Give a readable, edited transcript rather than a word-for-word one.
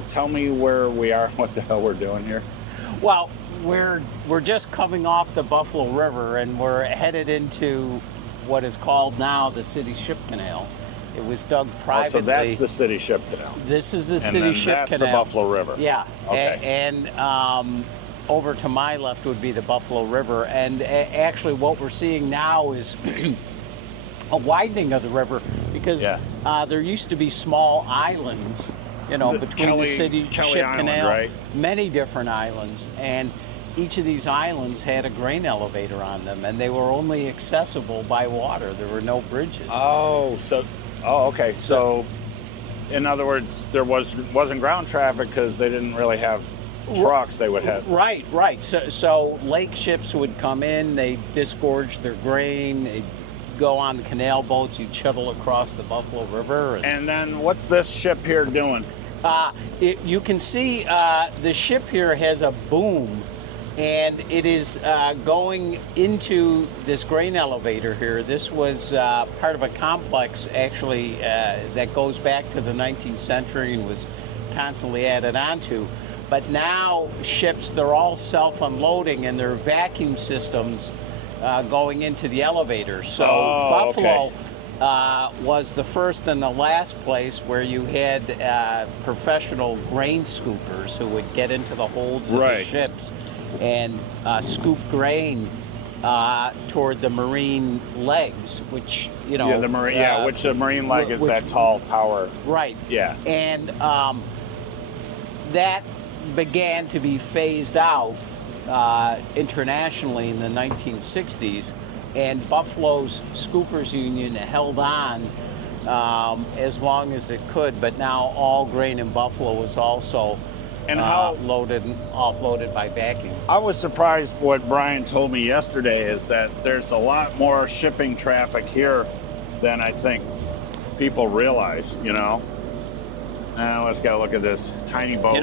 So tell me where we are, what the hell we're doing here. Well, we're just coming off the Buffalo River, and we're headed into what is called now the City Ship Canal. It was dug privately. Oh, so that's the City Ship Canal. This is the And City then Ship that's Canal. the Buffalo River. Yeah. Okay. And over to my left would be the Buffalo River. And actually what we're seeing now is a widening of the river, because there used to be small islands, between the City Ship Canal, right? Many different islands, and each of these islands had a grain elevator on them, and they were only accessible by water. There were no bridges. Okay. So, in other words, there wasn't ground traffic because they didn't really have trucks. They would have. Right. So lake ships would come in, they disgorge their grain, they'd go on the canal boats, you'd shuttle across the Buffalo River. And then what's this ship here doing? You can see the ship here has a boom, and it is going into this grain elevator here. This was part of a complex, actually, that goes back to the 19th century and was constantly added onto. But now ships, they're all self-unloading, and they're vacuum systems going into the elevator. So Buffalo was the first and the last place where you had professional grain scoopers who would get into the holds of the ships and scoop grain toward the marine legs, which the marine which the marine leg is that tall tower. Right. Yeah. And that began to be phased out internationally in the 1960s, and Buffalo's Scoopers Union held on as long as it could, but now all grain in Buffalo is also loaded and offloaded by vacuum. I was surprised what Brian told me yesterday is that there's a lot more shipping traffic here than I think people realize, Now let's go look at this tiny boat.